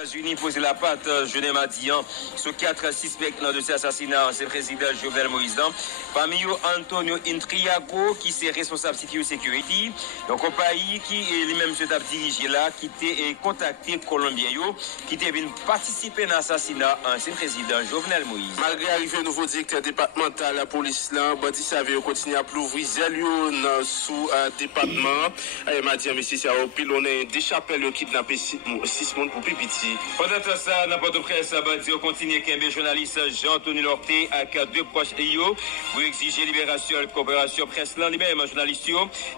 États-Unis posent la patte jeudi mardi sur 4 suspects dans de ces assassinats ancien président Jovenel Moïse. Parmi eux, Antonio Intriago, qui est responsable de sécurité, donc un pays qui est lui-même se dirigé là, qui était contacté Colombien, qui était venu participer à l'assassinat ancien président Jovenel Moïse. Malgré l'arrivée nouveau directeur départemental, la police là, Bandi Savio continue à plouvrir zèle sous département. Et m'a dit, monsieur, c'est au pilonné des chapelles qui kidnappé 6 monde pour pipiti. Pendant ça, dans de presse, Bandi continue qu'un journaliste Jean-Tony Lorté avec 2 proches EO pour exiger libération et coopération presse là, lui-même journaliste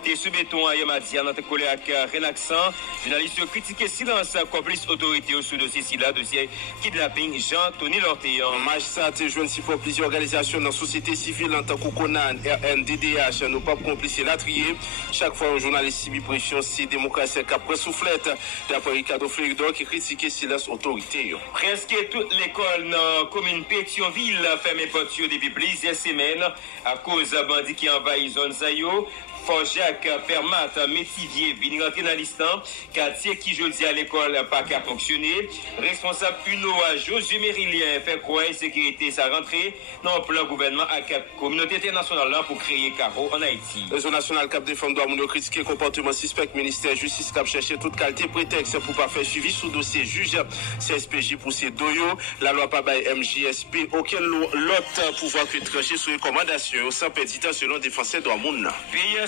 qui sous béton à Yamadi, dans notre collègue relaxant, journaliste critiqué silence complice autorité sous dossier dossier kidnapping Jean-Tony Lorté. Magistrat te joint si pour plusieurs organisations dans la société civile en tant que Conan, RNDDH, nous pas complices la trier. Chaque fois un journaliste subit pression, c'est démocratie qui après soufflette. D'après Ricardo Fleridor qui critique silence autorité. Presque toute l'école dans la commune Pétionville fermée porte depuis plusieurs semaines à cause de bandits qui envahissent zone Zayo. Forjac, Fermat, Métivier, venir rentrer dans l'istant, quartier qui jeudi à l'école pas qu'à fonctionner. Responsable UNOA, Josué Mérilien, fait quoi sécurité sa rentrée dans le plan gouvernement à la communauté internationale pour créer carreau en Haïti. Le zone nationale Cap défendre doit nous critiquer le comportement suspect ministère justice Cap chercher toute qualité prétexte pour pas faire suivi sous dossier juge CSPJ pour ces doyo. La loi pas by MJSP, aucun l'autre pouvoir que trancher sous recommandation sans péditant selon défenseur de monde.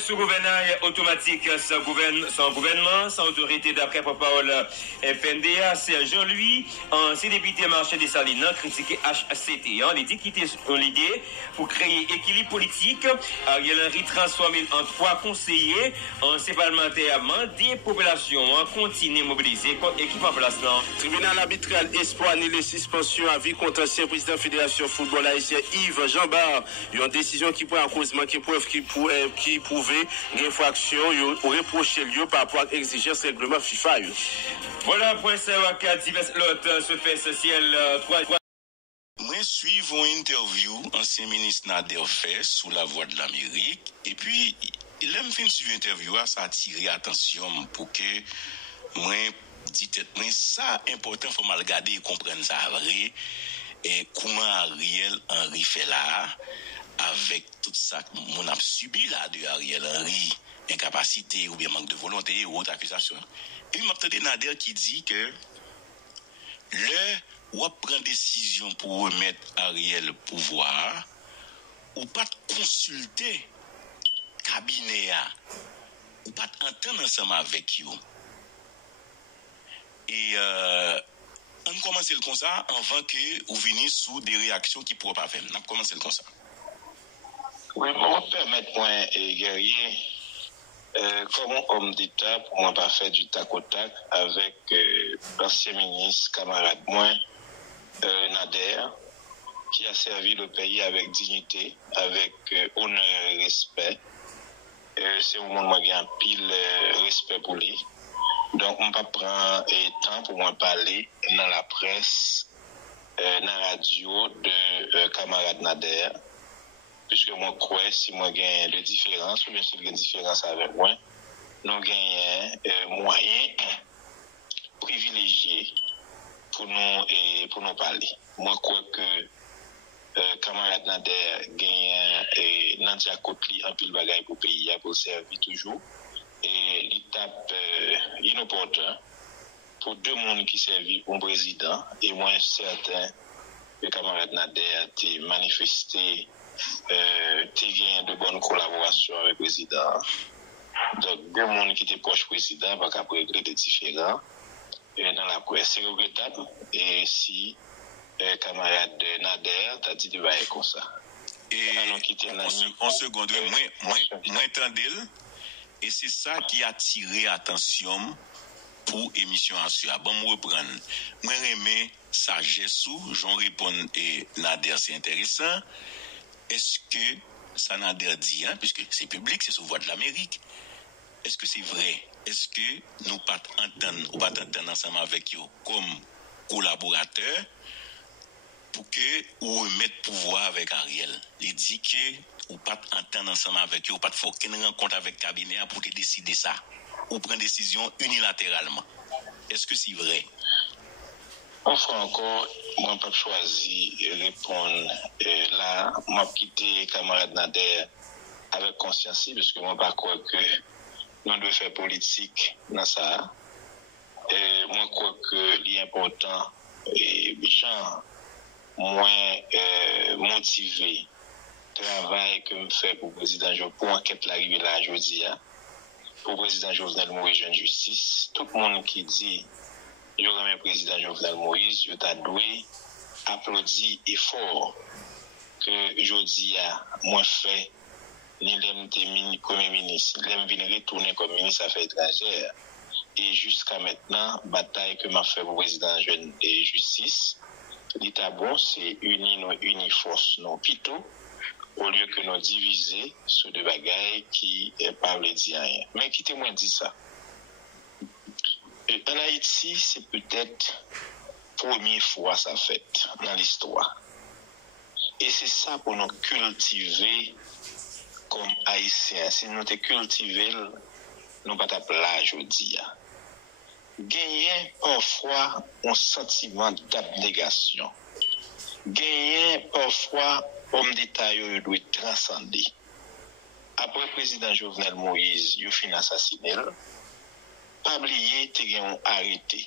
Sous gouvernail automatique, sans gouvernement, sans autorité d'après parole FNDA, Sergent lui, ancien député marché des Salines, critiqué HCT. Il dit qu'il était l'idée pour créer équilibre politique. Ariel Henry transformé en 3 conseillers, ancien parlementaire, des populations continuent à mobiliser contre l'équipe en place. Tribunal arbitral espoir annulé suspension à vie contre ancien président Fédération Football haïtien Yves Jean-Bar. Une décision qui prend en cause manquer preuve qui prouvait une infraction ou reprocher lieu par rapport à l'exigence règlement FIFA. Voilà, point ça, divers l'autre se fait social 3. Moi, suivons une interview ancien ministre Nader fait sous la voix de l'Amérique. Et puis, il aime faire suivre l'interview, ça a attiré attention pour que moi, dit moi, ça important, faut mal regarder et comprendre ça vrai. Et comment Ariel Henry fait là, avec tout ça qu'on a subi là de Ariel Henry, incapacité ou bien manque de volonté ou autre accusation. Et il m'a entendu Nader qui dit que ou prend décision pour remettre Ariel au pouvoir, ou pas consulter cabinet, ou pas entendre ensemble avec eux. Et on commence le comme ça avant que vous veniez sous des réactions qui ne pourraient pas faire. On commence le comme ça. Oui, moi, permettre moi, guerrier, comme homme d'État, pour moi, pas faire du tac au tac avec l'ancien ministre, camarade moi, Nader, qui a servi le pays avec dignité, avec honneur et respect. C'est au moment où j'ai un pile respect pour lui. Donc, on ne peut pas prendre temps pour moi parler dans la presse, dans la radio de camarade Nader. Puisque moi, crois, si moi gagne de différence, ou bien si j'ai une différence avec moi, nous gagnons moyen privilégié pour nous parler. Moi, crois que camarade Nader gagne Nadia Kotli un pile bagaille pour pays, pour servir toujours. Et l'étape inopportune pour 2 mondes qui servent au président, et moi, certain que camarade Nader a manifesté gagné de bonnes collaborations avec le président. Donc, 2 mondes qui étaient proches président, parce qu'après régler des différends dans la presse. C'est regrettable. Et si camarade Nader t'a dit de bailler comme ça. Et en seconde, moi entendez, et c'est ça qui a attiré attention pour émission à suivre. Bon, me reprendre. Moi, remets sagesse ou j'en réponds et Nader, c'est intéressant. Est-ce que ça Nader dit, puisque c'est public, c'est sous voix de l'Amérique. Est-ce que c'est vrai? Est-ce que nous pas entendre ensemble avec eux comme collaborateurs pour que ou remettre pouvoir avec Ariel? Il dit que ou pas entendre ensemble avec eux, ou pas de faut qu'une rencontre avec le cabinet pour te décider ça, ou prendre décision unilatéralement. Est-ce que c'est vrai? une fois encore, moi, je n'ai pas choisi de répondre. Là, je quitté camarade Nader avec conscience, parce que moi, je crois que nous devons faire politique dans ça. Moi, je crois que l'important est gens moins motivé travail que me fait pour le président pour enquête l'arrivée là aujourd'hui pour le président Jovenel Moïse jeune justice tout le monde qui dit il y aura un président Jovenel Moïse il t'a doué applaudi et fort que aujourd'hui a moins fait ni l'aime premier ministre l'aime venir retourner comme ministre affaires étrangères et jusqu'à maintenant bataille que m'a fait pour le président jeune et justice l'état bon c'est uni force non plutôt au lieu que nous diviser sur des bagailles qui parlent dire rien. Mais qui témoin dit ça. En Haïti, c'est peut-être première fois ça fait dans l'histoire. Et c'est ça pour nous cultiver comme Haïtiens. Si nous te cultiver, nous pas t'appeler aujourd'hui. Gagner parfois un sentiment d'abnégation. Gagner parfois homme d'État doit transcender. Après le président Jovenel Moïse, il a fini assassiné. Pas oublier, il a arrêté.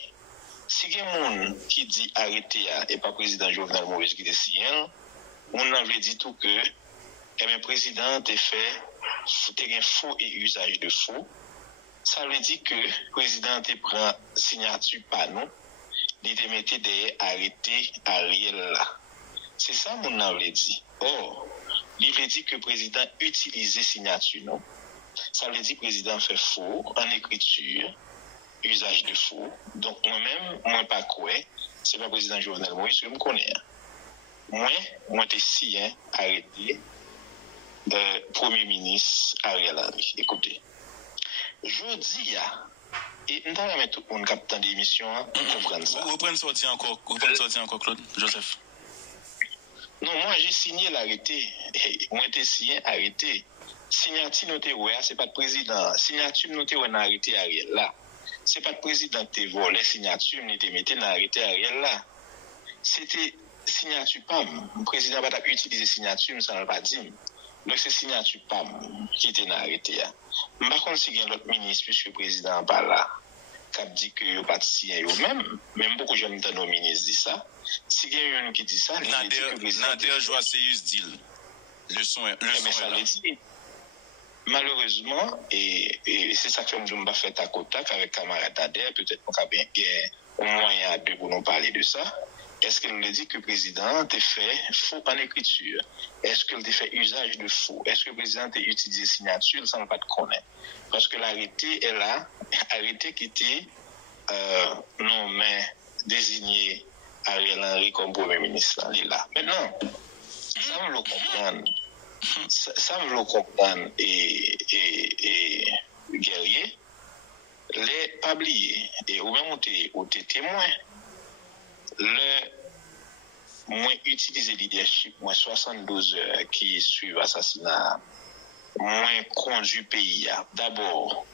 Si il y a un qui dit arrêter et pas le président Jovenel Moïse qui décide, on avait dit tout que le président a fait un faux et usage de faux. Ça veut dire que le président prend signature par nous, il te mettait des arrêtés Ariel là. C'est ça mon avait dit. Or, il veut dire que le président utilisait signature, non? Ça veut dire que le président fait faux en écriture, usage de faux. Donc moi-même, moi pas quoi, c'est pas le président Jovenel Moïse que je me connais. Moi t'es si arrêté Premier ministre Ariel Henry. Écoutez, je dis et nous allons mettre tout le monde captant d'émission pour comprendre ça. Vous prenez sorti encore, Claude Joseph. Non, moi j'ai signé l'arrêté. Moi j'ai signé arrêté. Signature noté ouais, c'est pas le président. Signature noté ouais dans arrêté Ariel là. C'est pas le président qui volé signature n'était metté dans arrêté Ariel là. C'était signature PAM. Le président pas utiliser signature, ça ne pas dire. Donc c'est signature PAM qui était dans arrêté là. Par contre si il y a l'autre ministre puisque le président pas là. Qui dit que yo pas signé yo même beaucoup j'aime dans nos ministres dit ça. Si il y a un qui dit ça, Nader Joasseus dit le son mais ça le dit. Malheureusement et c'est ça que je me fait à contact avec camarade Nader peut-être qu'on a bien au moyen à deux pour nous parler de ça. Est-ce qu'il le dit que le président a fait faux en écriture? Est-ce qu'il a fait usage de faux? Est-ce que le président a utilisé signature? Ça n'a pas de connaître. Parce que l'arrêté est là, arrêté qui était non mais désigné Ariel Henry comme premier ministre. Il est là. Maintenant, ça me le comprendre. Ça me le comprendre et guerrier, les pabliers et ou même au témoin. Le moins utiliser leadership, moins 72 heures qui suivent l'assassinat, moins conduit pays. D'abord,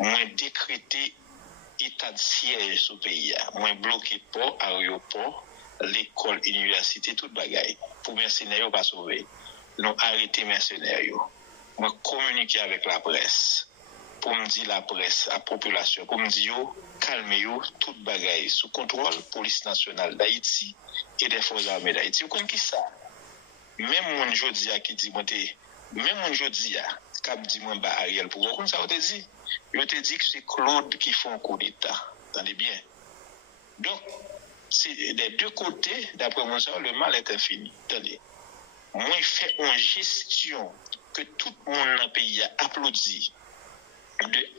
moins décréter état de siège au pays, moins bloquer port, aéroport, l'école, université, toute bagaille. Pour mercenaires, pas sauver. Nous arrêter mercenaires. Moins communiquer avec la presse. Pour me dire la presse, la population, pour me dire calmez-vous, toute bagaille sous contrôle police nationale d'Haïti et des forces armées d'Haïti. Vous comprenez qui ça? Même mon jodia qui dit même mon jodia qui dit moi ba Ariel pour vous ça vous te dit. Je te dis que c'est Claude qui fait un coup d'état. Attendez bien. Donc c'est des deux côtés d'après mon sens le mal est infini. Attendez. Moi il fait une gestion que tout le monde dans le pays a applaudi.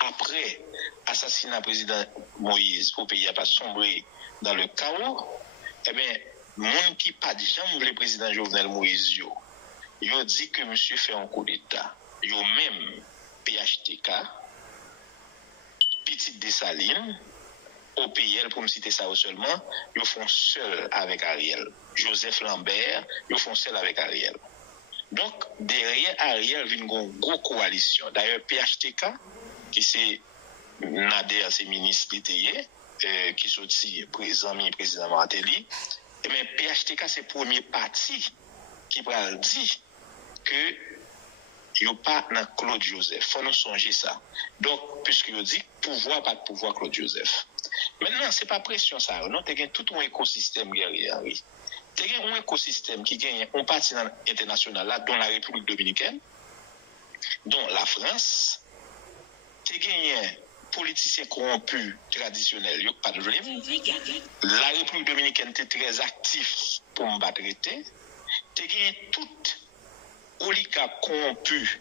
Après assassinat président Moïse pour pays a pas sombré dans le chaos, eh bien, monde qui pas jamais le président Jovenel Moïse yo dit que monsieur fait un coup d'état. Yo même PHTK, Petite Dessalines, OPL pour me citer ça seulement, yo font seul avec Ariel. Joseph Lambert, yo font seul avec Ariel. Donc derrière Ariel vient une grosse coalition. D'ailleurs PHTK qui c'est Nader, c'est ministre d'État, qui sorti président Martelly, et bien PHTK c'est le premier parti qui va dire que il n'y a pas dans Claude Joseph. Il faut nous songer ça. Donc, puisque je dis pouvoir, pas de pouvoir Claude Joseph. Maintenant, ce n'est pas pression ça. Non, tu as tout un écosystème guerrier. Tu as un écosystème qui gagne un parti international là, dont la République dominicaine, dont la France. Tu as politiciens corrompus traditionnels, il n'y a pas de problème. La République dominicaine était très active pour me battre. Tu as toute oligarques corrompus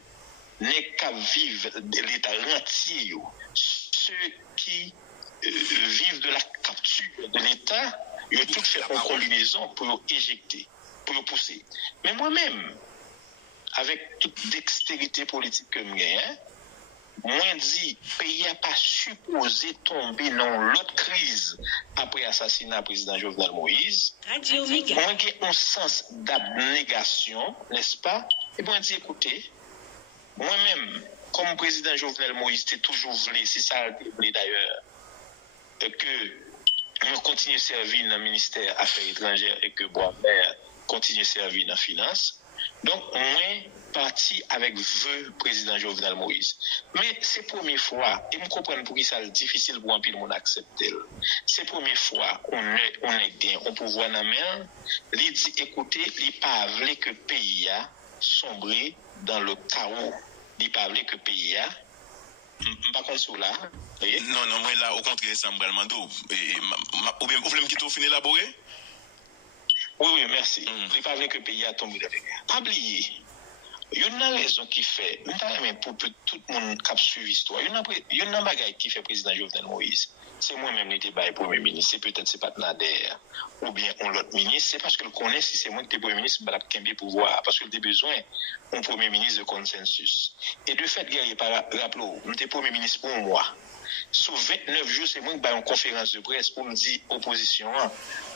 n'est qu'à vivre de l'État rentier, ceux qui vivent de la capture de l'État, ils ont tout fait en combinaison pour éjecter, pour pousser. Mais moi-même, avec toute dextérité politique que je gagne, moi dit, le pays n'a pas supposé tomber dans l'autre crise après l'assassinat du président Jovenel Moïse. Moi j'ai un sens d'abnégation, n'est-ce pas? Et moi dit, écoutez, moi-même, comme président Jovenel Moïse, j'ai toujours voulu, c'est ça d'ailleurs, que je continue à servir dans le ministère des Affaires étrangères et que Boisvert continue à servir dans la finance. Donc, moi, parti avec le président Jovenel Moïse. Mais c'est la première fois, et je comprends pour qui c'est difficile pour un peu de monde accepter. C'est la première fois on est gain, on peut voir dans la main, il dit, écoutez, il pas voulu que le pays a sombré dans le chaos. Il pas voulu que le pays a. Pas comme ça là. Non, moi là, au contraire, ça me va le mando. Ou bien, vous voulez me quitter au fin élaboré? Oui, merci. Il pas voulu que le pays a tombé dans le chaos. Pas oublier. Il y a une raison qui fait, pour tout le monde qui a suivi l'histoire, il y a une bagaille qui fait président Jovenel Moïse. C'est moi-même qui étais premier ministre, c'est peut-être c'est pas Nader ou bien l'autre ministre, c'est parce que le connaît si c'est moi qui étais premier ministre, je vais le pouvoir, parce que j'ai besoin d'un premier ministre de consensus. Et de fait, guerrier, rappelez-vous, j'étais premier ministre pour moi. Sous 29 jours, c'est moi qui vais en conférence de presse pour me dire opposition.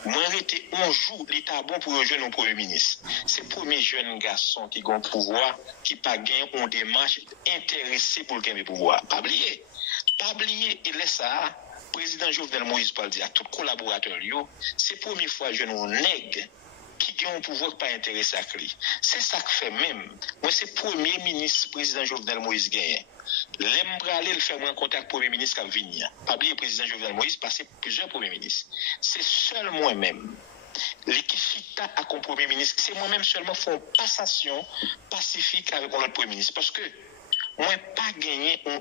Moi, j'étais un jour, l'État bon pour rejoindre un premier ministre. C'est le premier jeune garçon qui a un pouvoir, qui n'a pas gagné une démarche intéressée pour le pouvoir. Pas oublier. Et laisse ça. Président Jovenel Moïse parle dire à tous les collaborateurs, c'est la première fois que je un nègre qui a un pouvoir pas intéressé à lui. C'est ça que fait même. Moi, c'est le premier ministre, président Jovenel Moïse gagne. L'aime aller le faire un contact premier ministre qui vient. Pas oublier le président Jovenel Moïse passer plusieurs premiers ministres. C'est seul moi-même. L'équipe chita à un premier ministre, c'est moi-même seulement font une passation pacifique avec notre premier ministre. Parce que moi, pas gagné un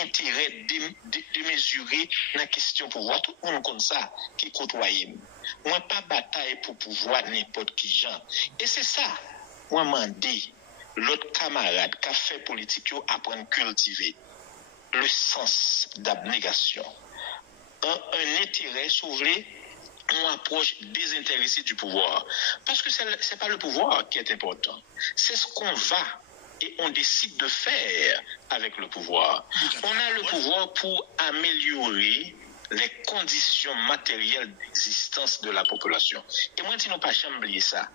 intérêt de mesurer la question pouvoir. Tout le monde comme ça qui côtoie. Moi, pas bataille pour pouvoir n'importe qui gens. Et c'est ça, moi, m'en dis, l'autre camarade qui a fait politique, apprendre à cultiver le sens d'abnégation. Un intérêt sauvé, une approche désintéressée du pouvoir. Parce que ce n'est pas le pouvoir qui est important. C'est ce qu'on va et on décide de faire avec le pouvoir. On a le pouvoir pour améliorer les conditions matérielles d'existence de la population. Et moi, si nous pas jamais oublier ça,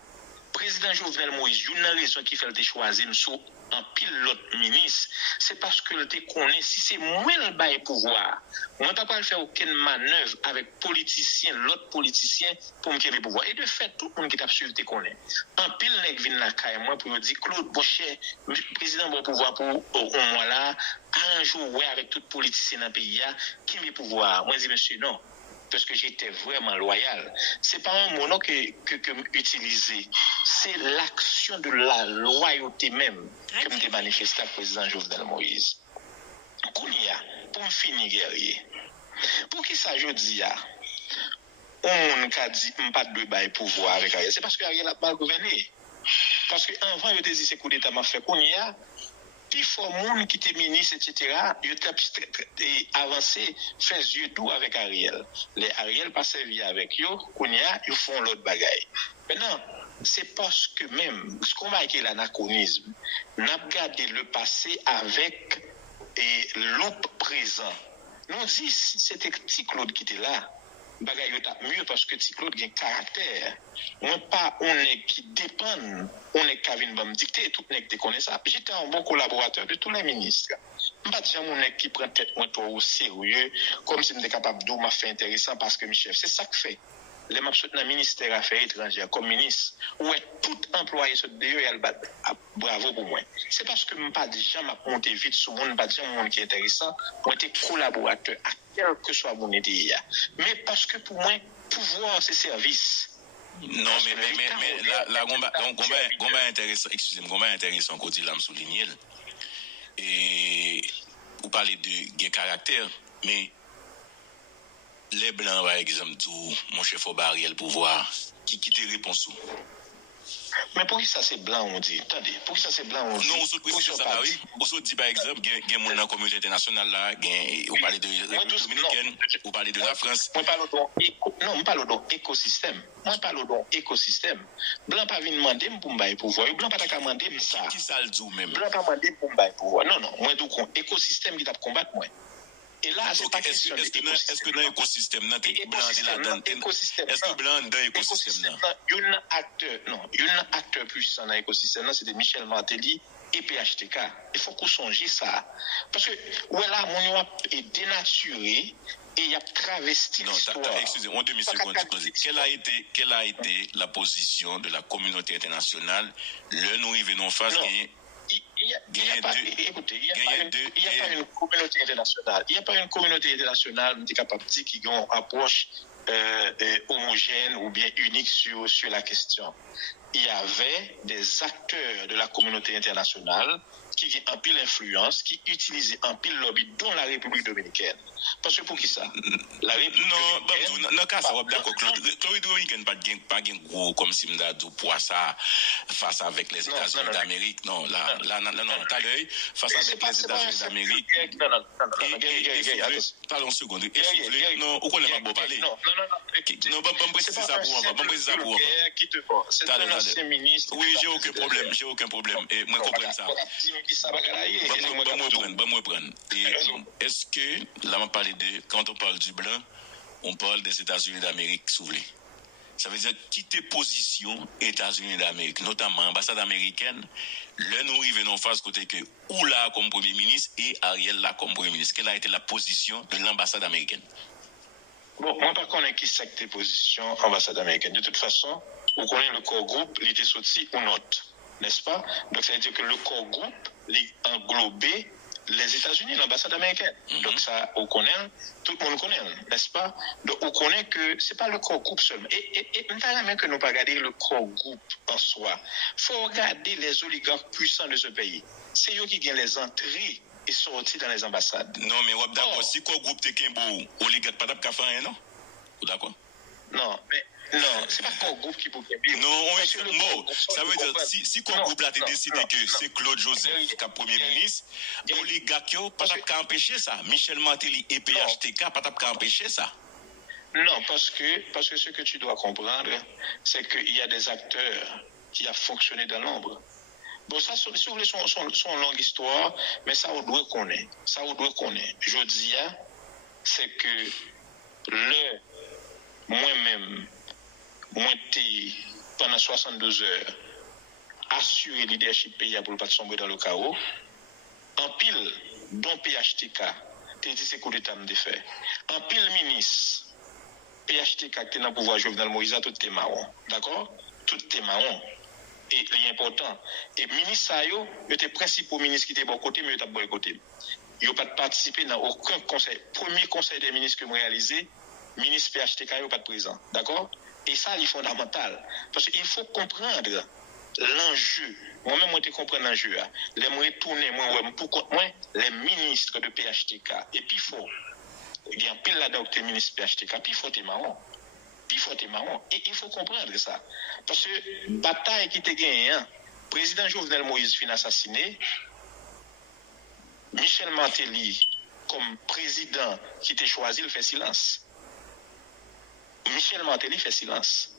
président Jovenel Moïse, une raison qui fait le choisir nous en pilote ministre, c'est parce que le connaît si c'est moi le bail pouvoir. On ne peut pas faire aucune manœuvre avec politicien, l'autre politicien pour me le pouvoir. Et de fait, tout le monde qui t'a suivi te connaît. En pile nèg vinn la caille moi pour dire Claude Bochet, président bon pouvoir pour au mois là, un jour ouais avec tout politicien dans le pays qui me pouvoir. Moi je dis monsieur non. Parce que j'étais vraiment loyal. C'est pas un mot que utilisé. C'est l'action de la loyauté même que me manifesté à président Jovenel Moïse. Kounia, pour me finir guerrier. Pour qui ça je dis on a dit pas de bail pouvoir avec Ariel. C'est parce que Ariel a mal gouverné. Parce que avant il te dit c'est coup d'état m'a fait Kounia. Il faut monde qui était ministre, etc. Il a avancé, fait yeux doux avec Ariel. Les Ariel pas servi avec eux, ils font l'autre bagaille. Maintenant, c'est parce que même, ce qu'on va écrire l'anachronisme, nous avons gardé le passé avec l'autre présent. Nous disons, c'était petit Claude qui était là. bagay yo tap mieux parce que ti Claude gen caractère. Moi pas on est qui dépend, on est Kevin va me dicter tout nèg te connaît ça. J'étais un bon collaborateur de tous les ministres. M'pas dire mon nèg qui prend tête moi trop au sérieux comme si m'était capable de m'a fait intéressant parce que mes chefs, c'est ça que fait. Les m'a dans le ministère Affaires étrangères comme ministre, ouais tout employé ce de il bravo pour moi. C'est parce que m'pas jamais monter vite sur monde, pas dire monde qui est intéressant, moi t'es collaborateur à quel que soit mon idée. Mais parce que pour moi pouvoir c'est service. Non, mais la combat intéressant, excusez-moi, combat intéressant côté là me souligner. Et vous parlez de gain caractère, mais les blancs par exemple tout mon chef au barrière pouvoir qui te répond sous. Mais pour qui ça c'est blanc on dit? Attendez, pour qui ça c'est blanc on dit? Non, on se précise ça oui. On se dit par exemple gain mon dans la communauté internationale là, on parle de République dominicaine, on parle de la France. On parle de écosystème. Moi parle de écosystème. Blanc pas venir demander pour m'bailler pouvoir. Blanc pas ta demander ça. Qui ça le dit même? Blanc pas demander pour m'bailler pouvoir. Non, moi donc écosystème qui t'a combattre moi. Et là, c'est pas question est-ce que dans l'écosystème, là, t'es blanc de la dent? Est-ce que blanc dans l'écosystème là? Il y a un acteur puissant dans l'écosystème, c'est Michel Martelly et PHTK. Il faut qu'on songe ça. Parce que, voilà, mon a est dénaturé et il a travesti l'histoire. Non, excusez-moi, en demi-seconde. Quelle a été la position de la communauté internationale le nous y venons face il n'y a pas une communauté internationale. Il n'y a pas une communauté internationale qui est capable de dire qu'il y a une approche homogène ou bien unique sur la question. Il y avait des acteurs de la communauté internationale qui ont un pile influence, qui utilisaient un pile lobby, dont la République dominicaine. Parce que pour qui ça? La République dominicaine. Non, cas ça, d'accord, Claude dominicaine pas gain gros comme si m'da du poids ça face avec les États-Unis d'Amérique. Non, là, t'as l'œil face avec les États-Unis d'Amérique. Parlons une seconde. Non, où qu'on n'est pas beau parler? Non, bon, préciser ça pour moi. C'est un ancien ministre. Oui, j'ai aucun problème. Et moi, comprends ça. Bon, est-ce que, là, on parle quand on parle du blanc, on parle des États-Unis d'Amérique, s'ouvre. Ça veut dire quitter position États-Unis d'Amérique, notamment l'ambassade américaine, le nous arrivons en face côté que Oula comme Premier ministre et Ariel là comme Premier ministre. Quelle a été la position de l'ambassade américaine? Bon, moi, par contre, qui c'est tes positions ambassade américaine? De toute façon, vous connaissez le corps groupe, il était sorti ou note, n'est-ce pas? Donc, ça veut dire que le corps groupe, il englobait les États-Unis, l'ambassade américaine. Donc, ça, on connaît, tout le monde connaît, n'est-ce pas? Donc, on connaît que c'est pas le corps groupe seulement. Et on ne même que nous pas regarder le corps groupe en soi. Il faut regarder les oligarques puissants de ce pays. C'est eux qui gagnent les entrées et sorties dans les ambassades. Non, mais d'accord, si le groupe est beau, oligarque pas de faire non? D'accord? Non, mais non, c'est pas le groupe qui peut bien. Non, ça veut dire si le groupe a décidé que c'est Claude Joseph qui est Premier ministre, oligarque pas de empêcher ça. Michel Martelly et PHTK pas de empêcher ça. Non, parce que ce que tu dois comprendre, c'est qu'il y a des acteurs qui ont fonctionné dans l'ombre. Bon, ça, si vous voulez, son longue histoire, mais ça, on doit connaître. Je dis, c'est que moi-même, pendant 62 heures, assurer le leadership pays pour ne pas sombrer dans le chaos. En pile, dont PHTK, te dit c'est coup d'État me défait. En pile ministre, PHTK qui est dans le pouvoir Jovenel Moïse, tout est marron. D'accord? Tout est marron. Et l'important. Et ministre ça, il était principal ministre qui était bon côté, mais il était bon côté. Il n'a pas participé dans aucun conseil. Premier conseil des ministres que je réalisé, ministre PHTK n'est pas présent. D'accord? Et ça, c'est fondamental. Parce qu'il faut comprendre l'enjeu. Moi-même, je comprends l'enjeu. Les moi retourner, moi, les ministres de PHTK. Et puis, il y a un pile là-dedans que ministre PHTK. Puis, il faut être marron. Et il faut comprendre ça. Parce que bataille qui était gagnée, président Jovenel Moïse fin assassiné, Michel Martelly, comme président qui était choisi, il fait silence. Michel Martelly fait silence.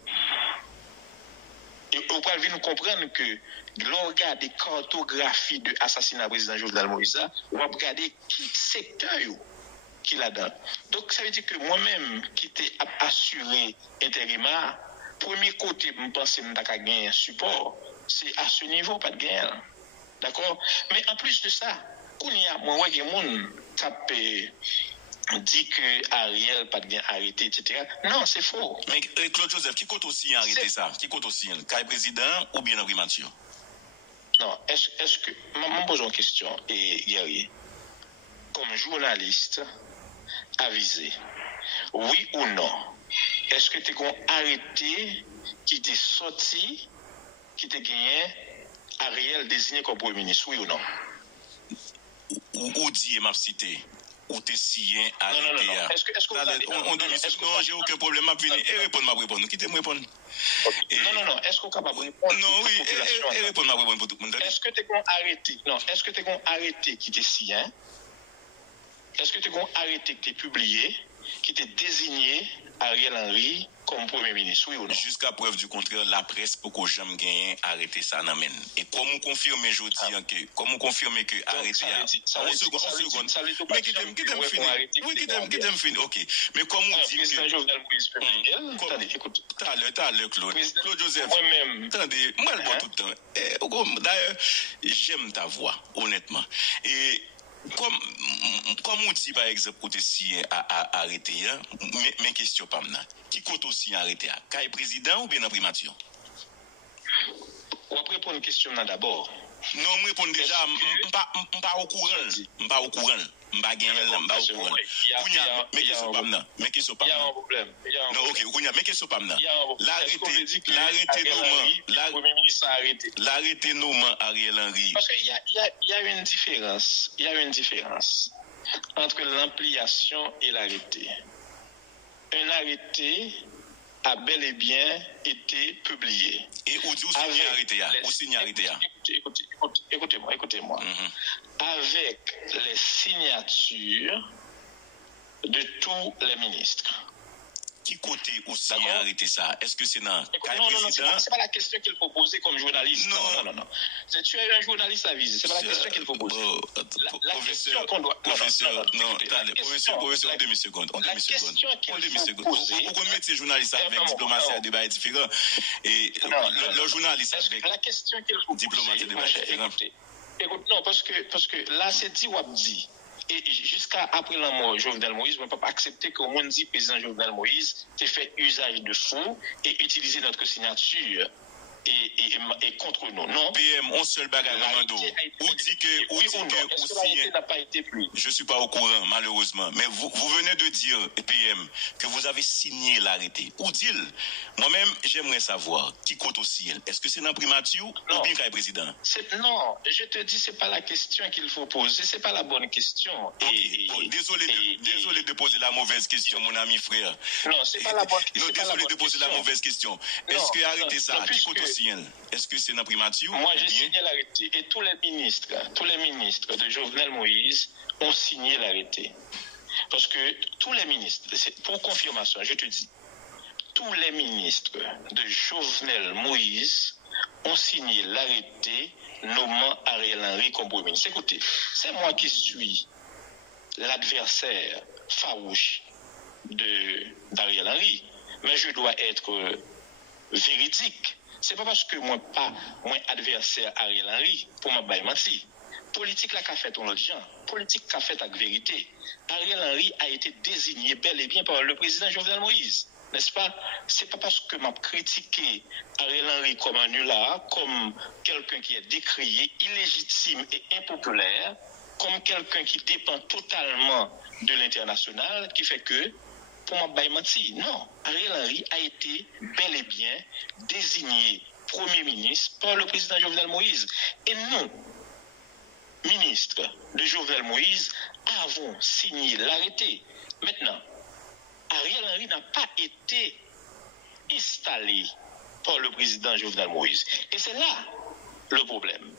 Et on peut nous comprendre que l'on regarde des cartographies de l'assassinat du président Jovenel Moïse, on va regarder qui secteur qui là-dedans. Donc ça veut dire que moi-même qui t'ai assurer intérimaire, premier côté, je pense que je vais gagner un support, c'est à ce niveau, pas de gain. D'accord? Mais en plus de ça, quand il y a moi, il y a des gens qui dit que Ariel pas de gain arrêté, etc. Non, c'est faux. Mais Claude Joseph, qui compte aussi arrêter ça? Qui compte aussi? Caille président ou bien un primature? Non, est-ce que. Je pose une question, et Gary, comme journaliste avisé, oui ou non, est-ce que tu as arrêté qui t'est sorti, qui t'a gagné Ariel désigné comme Premier ministre, oui ou non? Ou dit, m'a cité? Ou t'es sien arrêté? Non. Est-ce que non, j'ai aucun problème à venir et répondre ma réponse. Quittez-moi répondre. Non. Est-ce qu'on est capable de répondre? Non, oui, et répondre ma réponse pour tout le monde. Est-ce que tu as arrêté? Non, est-ce que tu as arrêté qui t'est sien? Est-ce que tu as arrêté qui t'est publié, qui t'est désigné Ariel Henry comme Premier ministre, oui ou non? Jusqu'à preuve du contraire, la presse pour que j'aime gagner arrêter ça n'amène. Et comme on confirme aujourd'hui comme on confirme que arrêter en seconde. Mais qui t'aime finir. Oui, qui t'aime finir. OK. Mais comme on dit que Jovenel Moïse attendez, écoute. Tout à l'heure Claude Joseph. Moi-même. Attendez, moi le vois tout le temps. D'ailleurs, j'aime ta voix honnêtement. Et comme on dit par exemple côté si à arrêter mes questions pas maintenant qui compte aussi arrêter Caille président ou bien en primature? On va répondre une question d'abord. Non, me répondre déjà pas au courant, pas au courant. Pas gagner pas au courant. Mais question pas maintenant, mais question pas. Il y a un problème. Non, OK, mais question pas maintenant. L'arrêté Premier ministre a arrêté. L'arrêté nommant Ariel Henry. Parce qu'il y a une différence. Il y a une différence entre l'ampliation et l'arrêté. Un arrêté a bel et bien été publié. Et où dit où signe arrêté? Écoutez-moi. Avec les signatures de tous les ministres. Qui côté aussi arrêter ça? Est-ce que c'est dans non, c'est pas la question qu'il faut poser comme journaliste. Non. Tu es un journaliste avisé, c'est pas la question qu'il faut poser. La question qu'on doit... Professeur, en demi-seconde. La question qu'il faut poser... Pourquoi mettre ces journalistes avec diplomatie à débat différent et le journaliste avec la question qu'il faut diplomatie à débat différent? Écoute, non, parce que là, c'est dit ou dit. Et jusqu'à après la mort de Jovenel Moïse, on ne peut pas accepter qu'au moins dit président Jovenel Moïse ait fait usage de faux et utilisé notre signature et contre nous. Non. PM, on seul bagage Ramando. Ou dit que aussi n'a pas été pris. Je suis pas au courant malheureusement, mais vous venez de dire PM que vous avez signé l'arrêté. Ou dit-il? Moi-même, j'aimerais savoir qui compte aussi. Est-ce que c'est dans primature ou bien le président? Non, je te dis c'est pas la question qu'il faut poser, c'est pas la bonne question. Désolé de poser la mauvaise question mon ami frère. Non, c'est pas la bonne question. Désolé de poser la mauvaise question. Est-ce que arrêter ça qui compte aussi? Est-ce que c'est dans primature? Moi, j'ai signé l'arrêté. Et tous les ministres de Jovenel Moïse ont signé l'arrêté. Parce que tous les ministres, c'est pour confirmation, je te dis, tous les ministres de Jovenel Moïse ont signé l'arrêté nommant Ariel Henry comme Premier ministre. Écoutez, c'est moi qui suis l'adversaire farouche d'Ariel Henry, mais je dois être véridique. C'est pas parce que moi adversaire Ariel Henry pour m'a menti. Politique la qu'a fait on l'autre gens. Politique qu'a fait avec vérité. Ariel Henry a été désigné bel et bien par le président Jovenel Moïse. N'est-ce pas? C'est pas parce que m'a critiqué Ariel Henry comme un nulard, comme quelqu'un qui est décrié, illégitime et impopulaire, comme quelqu'un qui dépend totalement de l'international, qui fait que pour m'a menti. Non, Ariel Henry a été bel et bien désigné Premier ministre par le président Jovenel Moïse. Et nous, ministres de Jovenel Moïse, avons signé l'arrêté. Maintenant, Ariel Henry n'a pas été installé par le président Jovenel Moïse. Et c'est là le problème.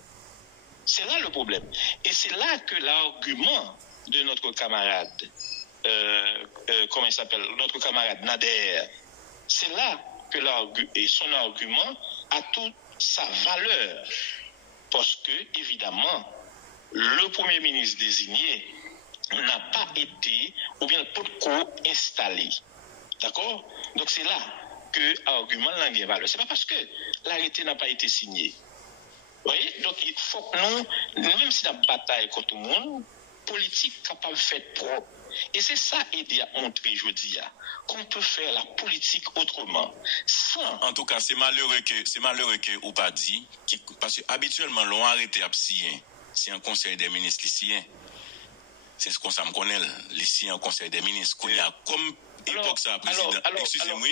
C'est là le problème. Et c'est là que l'argument de notre camarade, comment il s'appelle, notre camarade Nader, c'est là que son argument a toute sa valeur. Parce que, évidemment, le Premier ministre désigné n'a pas été, ou bien pas installé. D'accord? Donc c'est là que l'argument n'a pas valeur. Ce n'est pas parce que l'arrêté n'a pas été signé. Vous voyez? Donc il faut que nous, même si la bataille contre tout le monde, politique capable de faire propre. Et c'est ça aider à montrer, je dis, qu'on peut faire la politique autrement. Sans... En tout cas, c'est malheureux que ou pas dit, parce que habituellement, l'on arrêté à signer. C'est un conseil des ministres qui signe. C'est ce qu'on s'en connaît, ici, un conseil des ministres. Qu'on y a comme époque ça, président. Excusez-moi.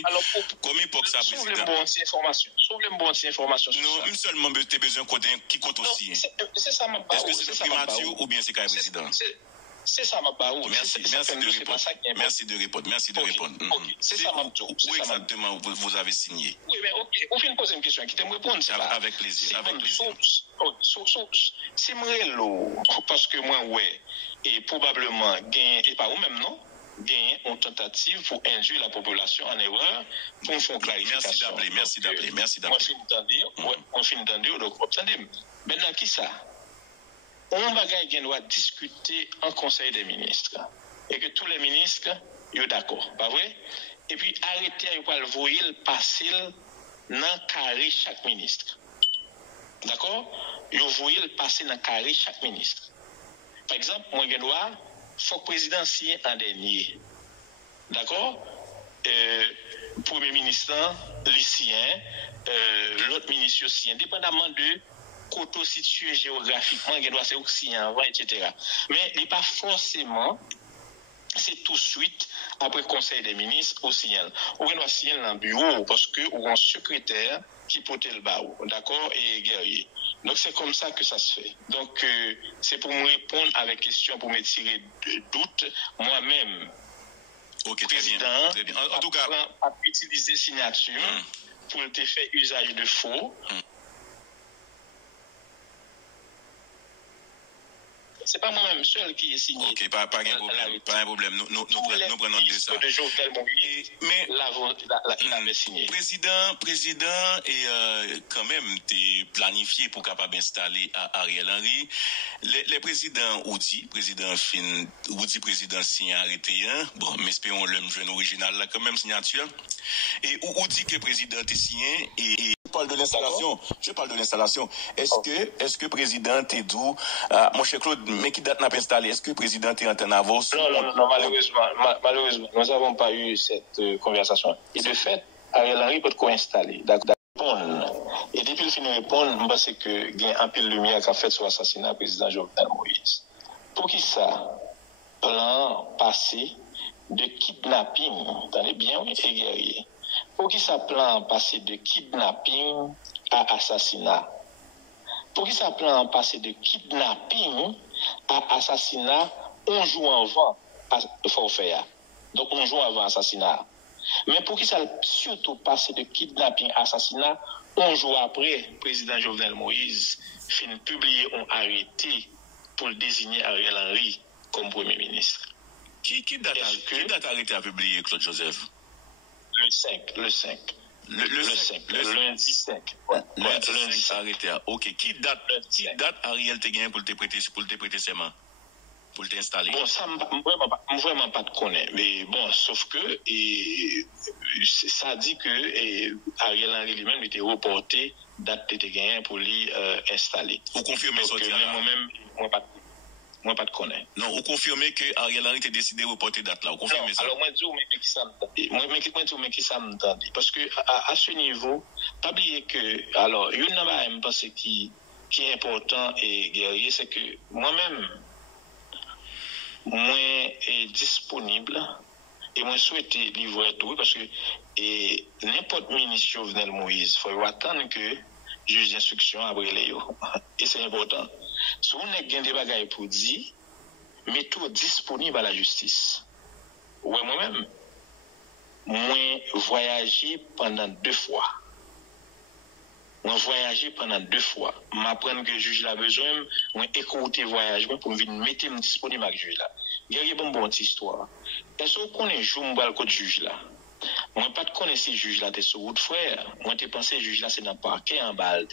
Comme époque ça, président. Sauve-le une bonne information. Non, seulement, tu as besoin qui compte aussi. C'est ça, ma barre. Est-ce que c'est primature ou bien c'est le président? C'est ça, ma barre. Merci de répondre. C'est ça, ma barre. Où exactement vous avez signé? Oui, mais ok. Vous pouvez me poser une question. Qui te me répondre? Avec plaisir. C'est moi, parce que moi, ouais, et probablement, et pas vous-même, non? Gagner une tentative pour induire la population en erreur pour faire clarification. Merci d'appeler. On finit d'entendre. Donc, attendez, maintenant, qui ça? On va discuter en conseil des ministres et que tous les ministres sont d'accord, pas vrai? Et puis arrêter à le voyer le passer dans carré chaque ministre. D'accord? Vous voyez le passer dans carré chaque ministre. Par exemple, moi il faut que le président signe en dernier. D'accord? Premier ministre, lycéen, l'autre ministre aussi, indépendamment de côté situé géographiquement, il doit être signé avant, etc. Mais il n'est pas forcément, c'est tout de suite, après le conseil des ministres, au signal. On doit signer dans le bureau parce que ou un secrétaire qui porte le barreau, d'accord, et guerrier. Donc c'est comme ça que ça se fait. Donc c'est pour me répondre avec question, pour me tirer de doute, moi-même, président, très bien. En tout cas, pas utiliser signature pour te faire usage de faux. C'est pas moi-même seul qui est signé. Ok, pas un problème. Nous prenons de ça. De Jovenel Moïse, mais il avait signé. Président, et quand même, t'es planifié pour capable installer Ariel Henry. Les présidents Oudi, président signe arrêté, bon, mais espérons le jeune original là, quand même signature. Et Oudi que président est signé et je parle de l'installation. Est-ce que président t'es d'où, mon cher Claude, mais qui date n'a pas installé, est-ce que président t'es en avance? Non, malheureusement, nous n'avons pas eu cette conversation. Et de fait, Ariel Henry peut co-installer. D'accord. Et depuis le fin de répondre, je pense que il y a un peu de lumière qui a fait sur l'assassinat du président Jovenel Moïse. Pour qui ça? Plan passé de kidnapping, attendez bien, oui, et guerrier. Pour qui ça plan passé de kidnapping à assassinat? Pour qui ça plan passé de kidnapping à assassinat 11 jours avant forfait? Donc 11 jours avant assassinat. Mais pour qui ça surtout passé de kidnapping à assassinat 11 jours après, le président Jovenel Moïse finit publier un arrêté pour le désigner Ariel Henry comme Premier ministre. Qui date arrêté à publier, Claude Joseph? Le 5. Le lundi 5. Lundi 5 arrêté. Ok. Qui date Ariel te gagne pour te prêter serment? Pour t'installer? Bon, ça, vraiment pas de connaître. Mais bon, sauf que, ça dit que Ariel Henry lui-même était reporté, date de gagner pour lui installer. Vous confirmez ça? Moi-même, moi pas de connaître. Non, vous confirmez que Ariel Henry a décidé de reporter date là. Vous confirmez ça? Alors moi dis mais qui ça m'entend. Parce que à ce niveau, pas oublier que alors il y en a un parce qui est important et guerrier, c'est que moi-même moi est disponible et moi souhaite livrer tout parce que n'importe ministre Jovenel Moïse faut attendre que juge d'instruction après les et c'est important. Si on a des bagages pour dire, mais tout disponible à la justice. Ouais, moi-même, moi voyagé pendant 2 fois. M'apprendre que le juge a besoin, moi écouter voyage pour me mettre disponible avec le juge là. Il y a une bonne histoire. Est-ce qu'on connaît jour le code juge là? Moi pas de connaître ce juge là, t'es sur route frère. Moi t'es pensé juge là c'est dans le parquet en balde.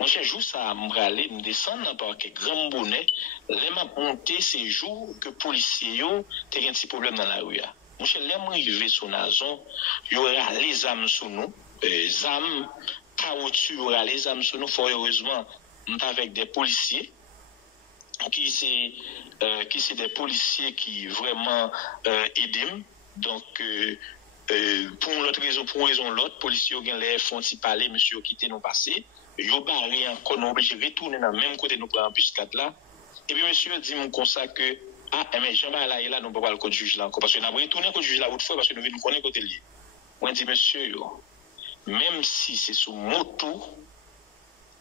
Mon cher jour ça m'aller me descendre dans le parquet grand bonnet, les m'a monter ces jours que policiers yo t'es un petit problème dans la rue. Monsieur, l'aime arrivé sur Nazon, il y aura les âmes sous nous, âmes, caoutchouc, il y aura les âmes sous nous, fort heureusement, nous sommes avec des policiers, qui c'est des policiers qui vraiment aident. Donc, pour l'autre raison, l'autre, policiers ont les font parler, monsieur, qui étaient nous passés, ils ont barré encore, nous obligés de retourner dans le même côté, nous prenons embuscade là. Et puis, monsieur dit mon constat que, mais jamais là, nous ne pouvons pas le code juge là encore, parce que nous avons retourné le code juge là autrefois, parce que nous venons connaître côté lié. Moi, je dis, monsieur, même si c'est sous moto,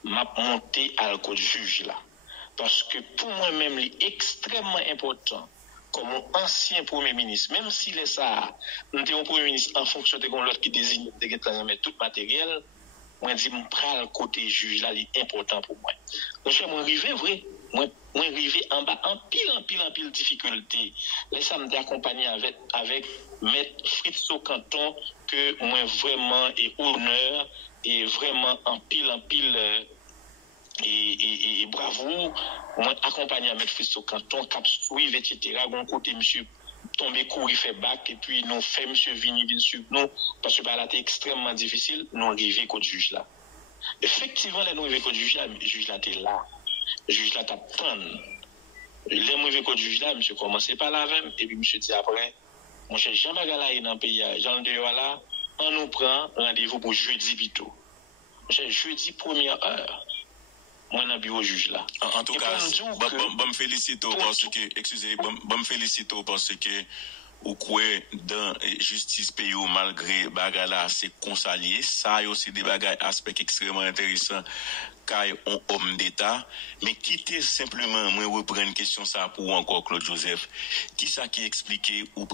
m'a monté à le code juge là. Parce que pour moi-même, il est extrêmement important, comme ancien Premier ministre, même s'il est ça, nous avons un Premier ministre en fonction de l'autre qui désigne de mettre tout matériel, moi, je dis, je prends le côté juge là, il est important pour moi. Donc, je suis arrivé, vrai, moi, arrivé en bas, en pile difficulté. Là, ça me accompagné avec Maître Fritzo Canton, que moi, vraiment, et honneur, et vraiment en pile, et bravo, moi accompagné à Maître Fritzo Canton, cap suivre, etc. Bon côté monsieur tombé courir fait bac et puis nous fait monsieur venir sur nous parce que là c'était extrêmement difficile, nous arrivé au juge là. Effectivement, là nous arrivé au juge là, le juge là était là. Le juge là t'attend. Les arrivé au juge là, monsieur commençait par la même et puis monsieur dit après, mon cher Jean-Marie là dans le pays, Jean de là, on nous prend rendez-vous pour jeudi plutôt. Jeudi première heure. Moi, dans le bureau juge là. En tout cas, je me félicite parce que, excusez, je me félicite parce que, ou quoi, dans justice pays, malgré bagala, c'est consalié. Ça a aussi des bagages, aspects extrêmement intéressants, car on homme d'État. Mais quitter simplement, moi, reprendre une question ça pour encore Claude Joseph. Qui ça qui expliquait ou